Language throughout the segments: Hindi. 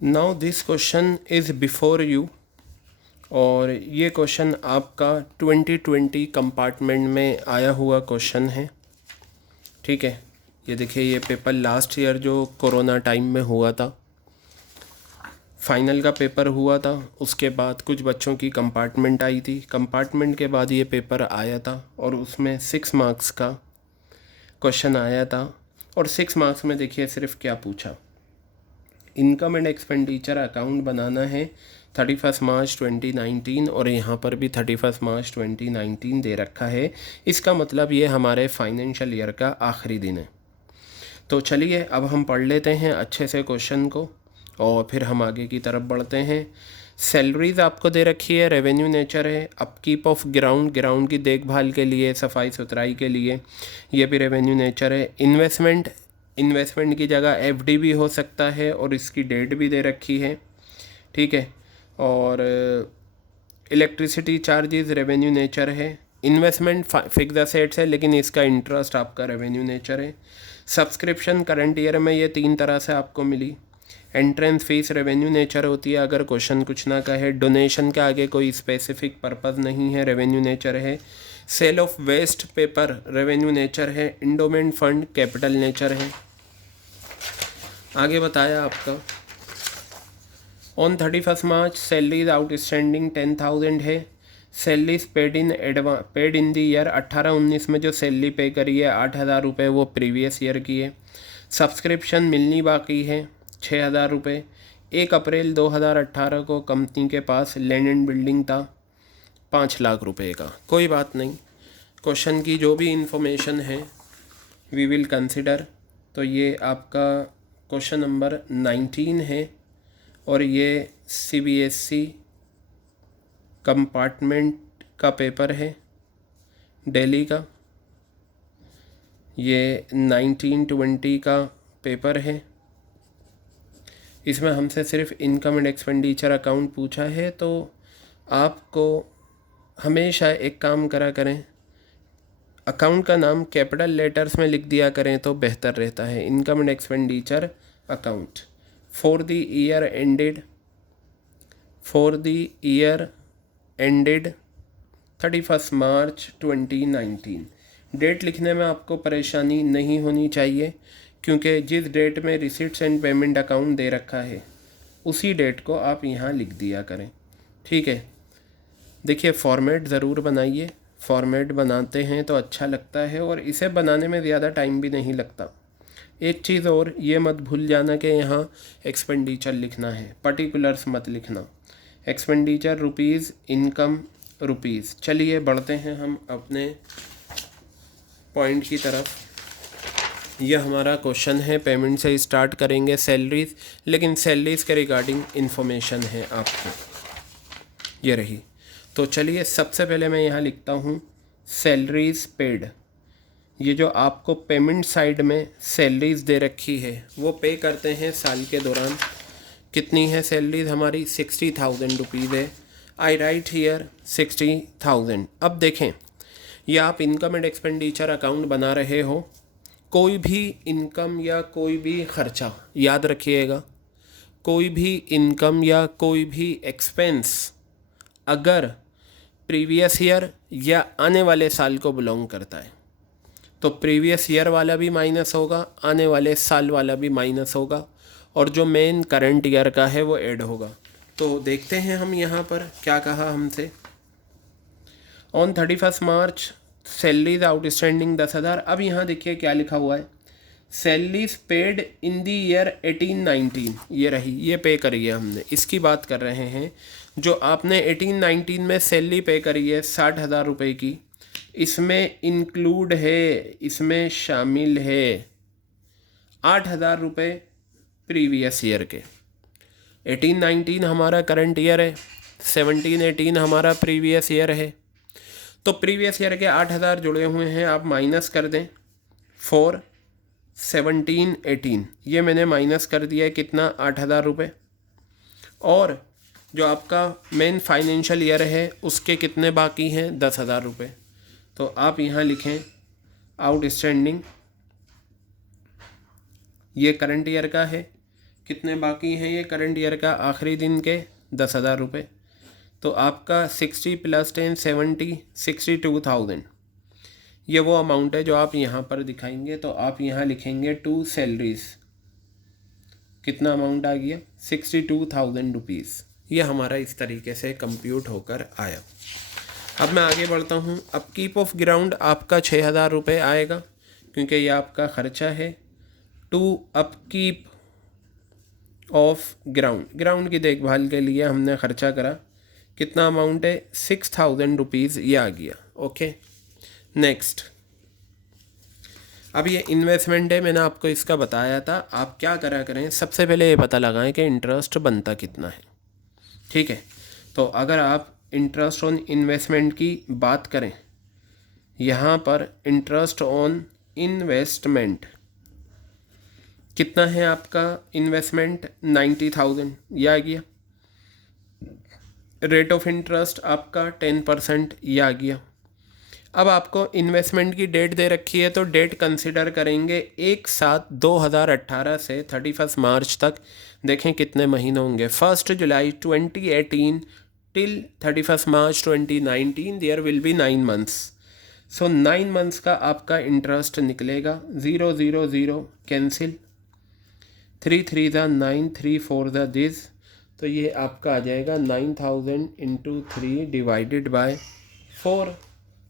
Now this question is before you, और ये क्वेश्चन आपका 2020 कंपार्टमेंट में आया हुआ क्वेश्चन है। ठीक है, ये देखिए, ये पेपर लास्ट ईयर जो कोरोना टाइम में हुआ था, फाइनल का पेपर हुआ था, उसके बाद कुछ बच्चों की कंपार्टमेंट आई थी, कंपार्टमेंट के बाद ये पेपर आया था और उसमें 6 मार्क्स का क्वेश्चन आया था। और 6 मार्क्स में देखिए सिर्फ क्या पूछा, इनकम एंड एक्सपेंडिचर अकाउंट बनाना है 31 मार्च 2019, और यहाँ पर भी 31 मार्च 2019 दे रखा है। इसका मतलब ये हमारे फाइनेंशियल ईयर का आखिरी दिन है। तो चलिए अब हम पढ़ लेते हैं अच्छे से क्वेश्चन को और फिर हम आगे की तरफ बढ़ते हैं। सैलरीज आपको दे रखी है, रेवेन्यू नेचर है, अपकीप ऑफ ग्राउंड, ग्राउंड की देखभाल के लिए, सफाई सुथराई के लिए, ये भी रेवेन्यू नेचर है। इन्वेस्टमेंट, इन्वेस्टमेंट की जगह एफडी भी हो सकता है और इसकी डेट भी दे रखी है। ठीक है, और इलेक्ट्रिसिटी चार्जेस रेवेन्यू नेचर है। इन्वेस्टमेंट फिक्स एसेट्स है लेकिन इसका इंटरेस्ट आपका रेवेन्यू नेचर है। सब्सक्रिप्शन करंट ईयर में ये 3 तरह से आपको मिली। एंट्रेंस फीस रेवेन्यू नेचर होती है अगर क्वेश्चन कुछ ना कहे। डोनेशन के आगे कोई स्पेसिफिक पर्पज़ नहीं है, रेवेन्यू नेचर है। Sale of waste paper revenue nature है। इंडोमेंट फंड कैपिटल नेचर है। आगे बताया आपका ऑन 31 मार्च सैलरीज आउटस्टैंडिंग 10,000 है। Salaries paid in the year 18-19 में जो सैलरी पे करी है 8,000 रुपये, वो प्रीवियस ईयर की है। सब्सक्रिप्शन मिलनी बाकी है 6,000 रुपये। 1 अप्रैल 2018 को कंपनी के पास लैंड एंड बिल्डिंग था 5 लाख रुपए का। कोई बात नहीं, क्वेश्चन की जो भी इंफॉर्मेशन है वी विल कंसिडर। तो ये आपका क्वेश्चन नंबर 19 है और ये CBSE कंपार्टमेंट का पेपर है दिल्ली का। ये 1920 का पेपर है। इसमें हमसे सिर्फ इनकम एंड एक्सपेंडिचर अकाउंट पूछा है, तो आपको हमेशा एक काम करा करें, अकाउंट का नाम कैपिटल लेटर्स में लिख दिया करें तो बेहतर रहता है। Income and expenditure account for the year ended 31 March 2019। Date लिखने में आपको परेशानी नहीं होनी चाहिए क्योंकि जिस डेट में रिसीट्स एंड पेमेंट अकाउंट दे रखा है उसी डेट को आप यहाँ लिख दिया करें। ठीक है, देखिए फॉर्मेट ज़रूर बनाइए, फॉर्मेट बनाते हैं तो अच्छा लगता है और इसे बनाने में ज़्यादा टाइम भी नहीं लगता। एक चीज़ और, ये मत भूल जाना कि यहाँ एक्सपेंडिचर लिखना है, पर्टिकुलर्स मत लिखना। Expenditure rupees, income rupees. चलिए बढ़ते हैं हम अपने पॉइंट की तरफ। यह हमारा क्वेश्चन है, पेमेंट से स्टार्ट करेंगे सैलरीज, लेकिन सैलरीज के रिगार्डिंग इन्फॉर्मेशन है आपको, ये रही। तो चलिए सबसे पहले मैं यहाँ लिखता हूँ सैलरीज पेड। ये जो आपको पेमेंट साइड में सैलरीज दे रखी है वो पे करते हैं साल के दौरान। कितनी है सैलरीज हमारी? 60,000 रुपीज़ है। आई राइट हियर 60,000। अब देखें, ये आप इनकम एंड एक्सपेंडिचर अकाउंट बना रहे हो, कोई भी इनकम या कोई भी खर्चा, याद रखिएगा, कोई भी इनकम या कोई भी एक्सपेंस अगर प्रीवियस ईयर या आने वाले साल को बिलोंग करता है तो प्रीवियस ईयर वाला भी माइनस होगा, आने वाले साल वाला भी माइनस होगा, और जो मेन करंट ईयर का है वो ऐड होगा। तो देखते हैं हम यहाँ पर क्या कहा हमसे। On 31 March salaries outstanding 10,000। अब यहाँ देखिए क्या लिखा हुआ है, salaries paid in the year 18-19। ये रही, ये पे करी है हमने, इसकी बात कर रहे हैं। जो आपने 18-19 में सैलरी पे करी है 60,000 रुपये की, इसमें इंक्लूड है, इसमें शामिल है 8,000 रुपये प्रीवियस ईयर के। 18-19 हमारा करंट ईयर है, 17-18 हमारा प्रीवियस ईयर है। तो प्रीवियस ईयर के 8,000 जुड़े हुए हैं, आप माइनस कर दें 4 17-18, ये मैंने माइनस कर दिया है कितना, 8,000 रुपये। और जो आपका मेन फाइनेंशियल ईयर है उसके कितने बाकी हैं, 10,000 रुपये। तो आप यहाँ लिखें आउटस्टैंडिंग, ये करंट ईयर का है, कितने बाकी हैं ये करंट ईयर का आखिरी दिन के? 10,000 रुपये। तो आपका 60 + 10 70 62,000 ये वो अमाउंट है जो आप यहाँ पर दिखाएंगे। तो आप यहाँ लिखेंगे 2 सैलरीज, कितना अमाउंट आ गया? 62,000 रुपीज़। ये हमारा इस तरीके से कंप्यूट होकर आया। अब मैं आगे बढ़ता हूँ। अपकीप ऑफ ग्राउंड आपका 6,000 रुपये आएगा, क्योंकि ये आपका ख़र्चा है। To upkeep of ground, ground की देखभाल के लिए हमने ख़र्चा करा, कितना अमाउंट है? 6,000 रुपीज़ ये आ गया। Okay, next. अब ये इन्वेस्टमेंट है, मैंने आपको इसका बताया था। आप क्या करा करें, सबसे पहले ये पता लगाएं कि इंटरेस्ट बनता कितना है। ठीक है, तो अगर आप इंटरेस्ट ऑन इन्वेस्टमेंट की बात करें, यहाँ पर इंटरेस्ट ऑन इन्वेस्टमेंट कितना है आपका? इन्वेस्टमेंट 90,000 ये आ गया। रेट ऑफ इंटरेस्ट आपका 10% ये आ गया। अब आपको इन्वेस्टमेंट की डेट दे रखी है, तो डेट कंसिडर करेंगे 1/7/2018 से 31 मार्च तक। देखें कितने महीने होंगे। 1 जुलाई 2018 till 31 March 2019 there will be 9 months. So 9 months का आपका इंटरेस्ट निकलेगा। 0 0 0 कैंसिल, 3 3 9, 3 4 दिस। तो ये आपका आ जाएगा 9,000 × 3 divided by 4।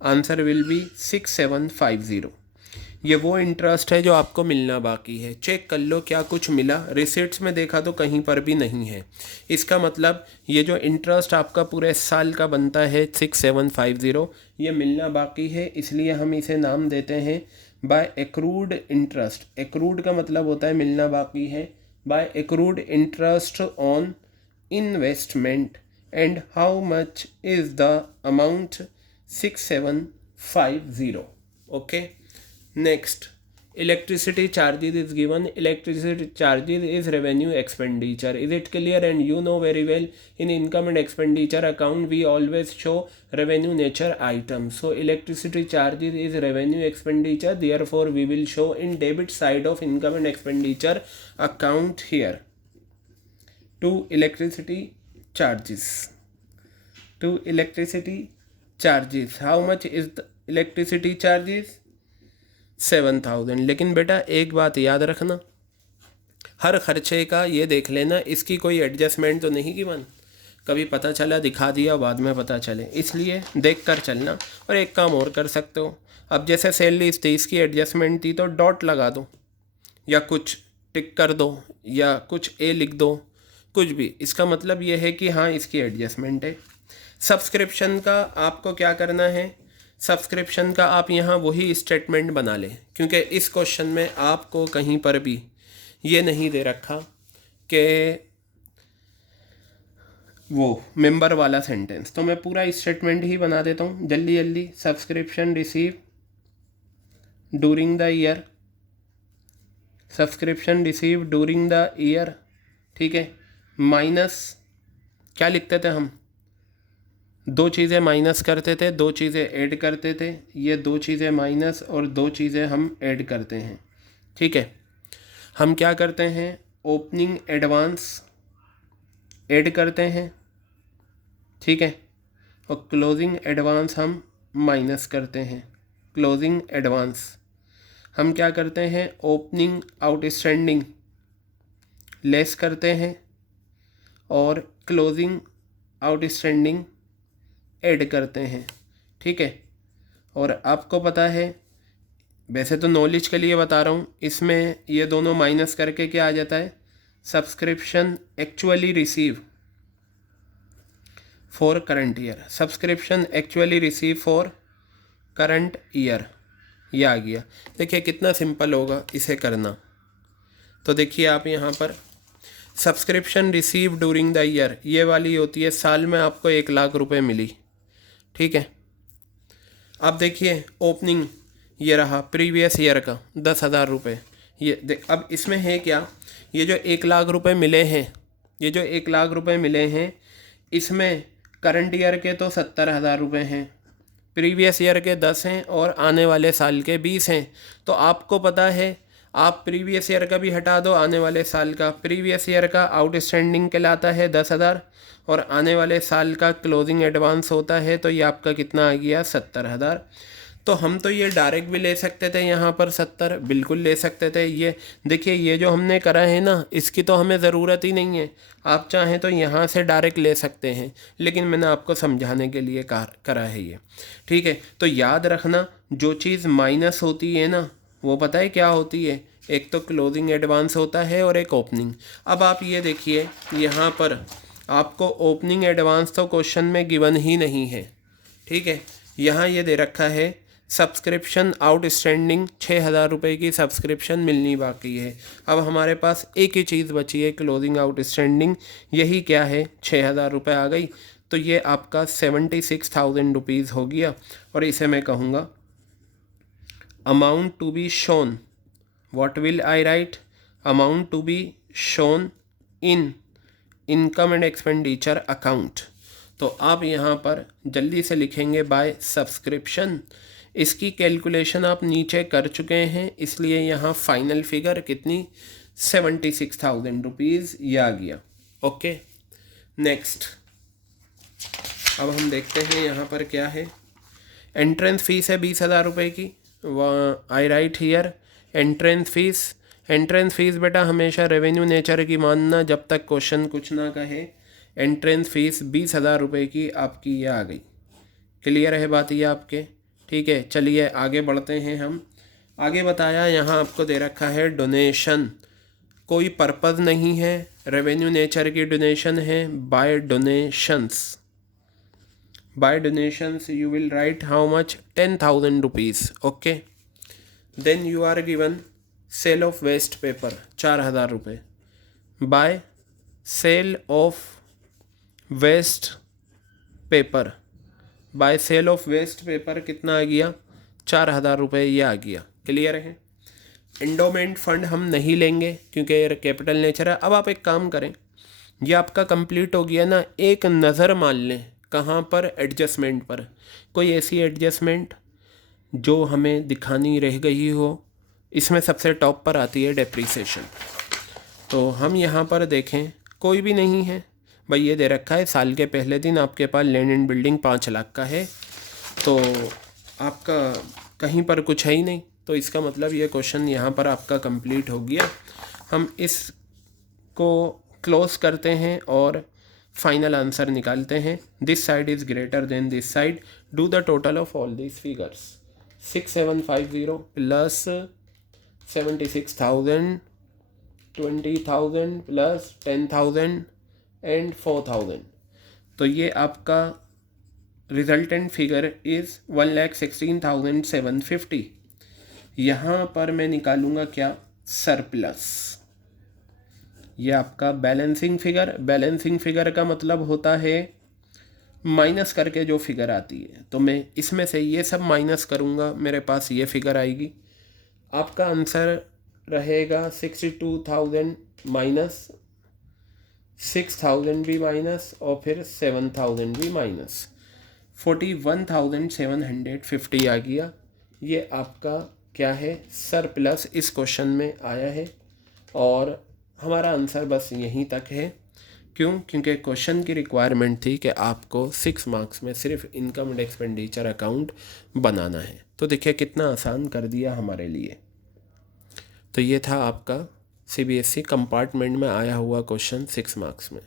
Answer will be 6750। ये वो इंटरेस्ट है जो आपको मिलना बाकी है। चेक कर लो क्या कुछ मिला। रिसिट्स में देखा तो कहीं पर भी नहीं है। इसका मतलब ये जो इंटरेस्ट आपका पूरे साल का बनता है 6750, ये मिलना बाकी है। इसलिए हम इसे नाम देते हैं बाय एक्रूड इंटरेस्ट। एक्रूड का मतलब होता है मिलना बाकी है। By accrued interest on investment and how much is the amount? 6750. Okay, next. Electricity charges is given. Electricity charges is revenue expenditure. Is it clear? And you know very well, in income and expenditure account we always show revenue nature items. So electricity charges is revenue expenditure, therefore we will show in debit side of income and expenditure account here. To electricity charges. To electricity charges, how much is the electricity charges? 7,000। लेकिन बेटा एक बात याद रखना, हर खर्चे का ये देख लेना इसकी कोई एडजस्टमेंट तो नहीं की बन, कभी पता चला दिखा दिया बाद में पता चले, इसलिए देख कर चलना। और एक काम और कर सकते हो, अब जैसे सैलरी थी इसकी एडजस्टमेंट थी तो डॉट लगा दो या कुछ टिक कर दो या कुछ ए लिख दो, कुछ भी। इसका मतलब ये है कि हाँ इसकी एडजस्टमेंट है। सब्सक्रिप्शन का आपको क्या करना है? सब्सक्रिप्शन का आप यहाँ वही स्टेटमेंट बना लें, क्योंकि इस क्वेश्चन में आपको कहीं पर भी ये नहीं दे रखा कि वो मेंबर वाला सेंटेंस। तो मैं पूरा स्टेटमेंट ही बना देता हूँ जल्दी जल्दी। Subscription receive during the year, subscription receive during the year, ठीक है। माइनस क्या लिखते थे हम? दो चीज़ें माइनस करते थे, दो चीज़ें ऐड करते थे। ये दो चीज़ें माइनस और दो चीज़ें हम ऐड करते हैं, ठीक है। हम क्या करते हैं? ओपनिंग एडवांस ऐड करते हैं, ठीक है, और क्लोजिंग एडवांस हम माइनस करते हैं। क्लोजिंग एडवांस हम क्या करते हैं? ओपनिंग आउटस्टैंडिंग लेस करते हैं और क्लोजिंग आउटस्टैंडिंग ऐड करते हैं, ठीक है। और आपको पता है, वैसे तो नॉलेज के लिए बता रहा हूँ, इसमें ये दोनों माइनस करके क्या आ जाता है? Subscription actually receive for current year, subscription actually receive for current year, ये आ गया। देखिए कितना सिंपल होगा इसे करना। तो देखिए आप यहाँ पर subscription receive during the year, ये वाली होती है साल में आपको 1,00,000 रुपये मिली, ठीक है। अब देखिए ओपनिंग ये रहा प्रीवियस ईयर का 10,000 रुपये। ये अब इसमें है क्या? ये जो 1,00,000 रुपये मिले हैं, ये जो 1,00,000 रुपये मिले हैं, इसमें करंट ईयर के तो 70,000 रुपये हैं, प्रीवियस ईयर के 10 हैं और आने वाले साल के 20 हैं। तो आपको पता है आप प्रीवियस ईयर का भी हटा दो, आने वाले साल का। प्रीवियस ईयर का आउटस्टैंडिंग कहलाता है 10,000 और आने वाले साल का क्लोजिंग एडवांस होता है, तो ये आपका कितना आ गया 70,000। तो हम तो ये डायरेक्ट भी ले सकते थे, यहाँ पर 70 बिल्कुल ले सकते थे। ये देखिए, ये जो हमने करा है ना, इसकी तो हमें ज़रूरत ही नहीं है। आप चाहें तो यहाँ से डायरेक्ट ले सकते हैं, लेकिन मैंने आपको समझाने के लिए करा है ये, ठीक है। तो याद रखना, जो चीज़ माइनस होती है ना, वो पता है क्या होती है? एक तो क्लोजिंग एडवांस होता है और एक ओपनिंग। अब आप ये देखिए, यहाँ पर आपको ओपनिंग एडवांस तो क्वेश्चन में गिवन ही नहीं है, ठीक है। यहाँ ये दे रखा है सब्सक्रिप्शन आउटस्टैंडिंग 6,000 रुपये की सब्सक्रिप्शन मिलनी बाकी है। अब हमारे पास एक ही चीज़ बची है, क्लोजिंग आउटस्टैंडिंग। यही क्या है, 6,000 रुपये आ गई। तो ये आपका 76,000 रुपीज़ हो गया। और इसे मैं कहूँगा amount to be shown. What will I write? Amount to be shown in income and expenditure account. तो आप यहाँ पर जल्दी से लिखेंगे बाय सब्सक्रिप्शन। इसकी कैलकुलेशन आप नीचे कर चुके हैं, इसलिए यहाँ फाइनल फिगर कितनी, 76,000 रुपीज़ ये आ गया। ओके, नेक्स्ट अब हम देखते हैं यहाँ पर क्या है। एंट्रेंस फीस है 20,000 रुपये की। I write here entrance fees. Entrance fees बेटा हमेशा रेवेन्यू नेचर की मानना, जब तक क्वेश्चन कुछ ना कहे। एंट्रेंस फीस 20,000 रुपये की आपकी ये आ गई। क्लियर है बात ये आपके? ठीक है, चलिए आगे बढ़ते हैं हम। आगे बताया यहाँ आपको दे रखा है डोनेशन। कोई पर्पज़ नहीं है, रेवेन्यू नेचर की डोनेशन है। By donations, by donations you will write how much, 10,000 rupees. Okay, then you are given sale of waste paper 4,000 रुपये। By sale of waste paper, by sale of waste paper कितना आ गया, 4,000 रुपये ये आ गया। क्लियर है? एंडोमेंट फंड हम नहीं लेंगे क्योंकि ये कैपिटल नेचर है। अब आप एक काम करें, ये आपका कंप्लीट हो गया ना, एक नज़र मान लें कहाँ पर, एडजस्टमेंट पर। कोई ऐसी एडजस्टमेंट जो हमें दिखानी रह गई हो। इसमें सबसे टॉप पर आती है डेप्रीसिएशन। तो हम यहाँ पर देखें, कोई भी नहीं है भाई। ये दे रखा है साल के पहले दिन आपके पास लैंड एंड बिल्डिंग 5 लाख का है, तो आपका कहीं पर कुछ है ही नहीं। तो इसका मतलब ये क्वेश्चन यहाँ पर आपका कंप्लीट हो गया। हम इसको क्लोज करते हैं और फाइनल आंसर निकालते हैं। This side is greater than this side. Do the total of all these figures. 6750 plus 76,000, 20,000 plus 10,000 and 4,000। तो ये आपका रिजल्टेंट फिगर इज़ 1,16,750। यहाँ पर मैं निकालूंगा क्या, सरप्लस। ये आपका बैलेंसिंग फिगर। बैलेंसिंग फिगर का मतलब होता है माइनस करके जो फिगर आती है। तो मैं इसमें से ये सब माइनस करूँगा, मेरे पास ये फिगर आएगी। आपका आंसर रहेगा 62,000 माइनस 6,000 भी माइनस और फिर 7,000 भी माइनस, 41,750 आ गया। ये आपका क्या है, सरप्लस इस क्वेश्चन में आया है। और हमारा आंसर बस यहीं तक है। क्यों? क्योंकि क्वेश्चन की रिक्वायरमेंट थी कि आपको 6 मार्क्स में सिर्फ इनकम एंड एक्सपेंडिचर अकाउंट बनाना है। तो देखिए कितना आसान कर दिया हमारे लिए। तो ये था आपका CBSE कंपार्टमेंट में आया हुआ क्वेश्चन 6 मार्क्स में।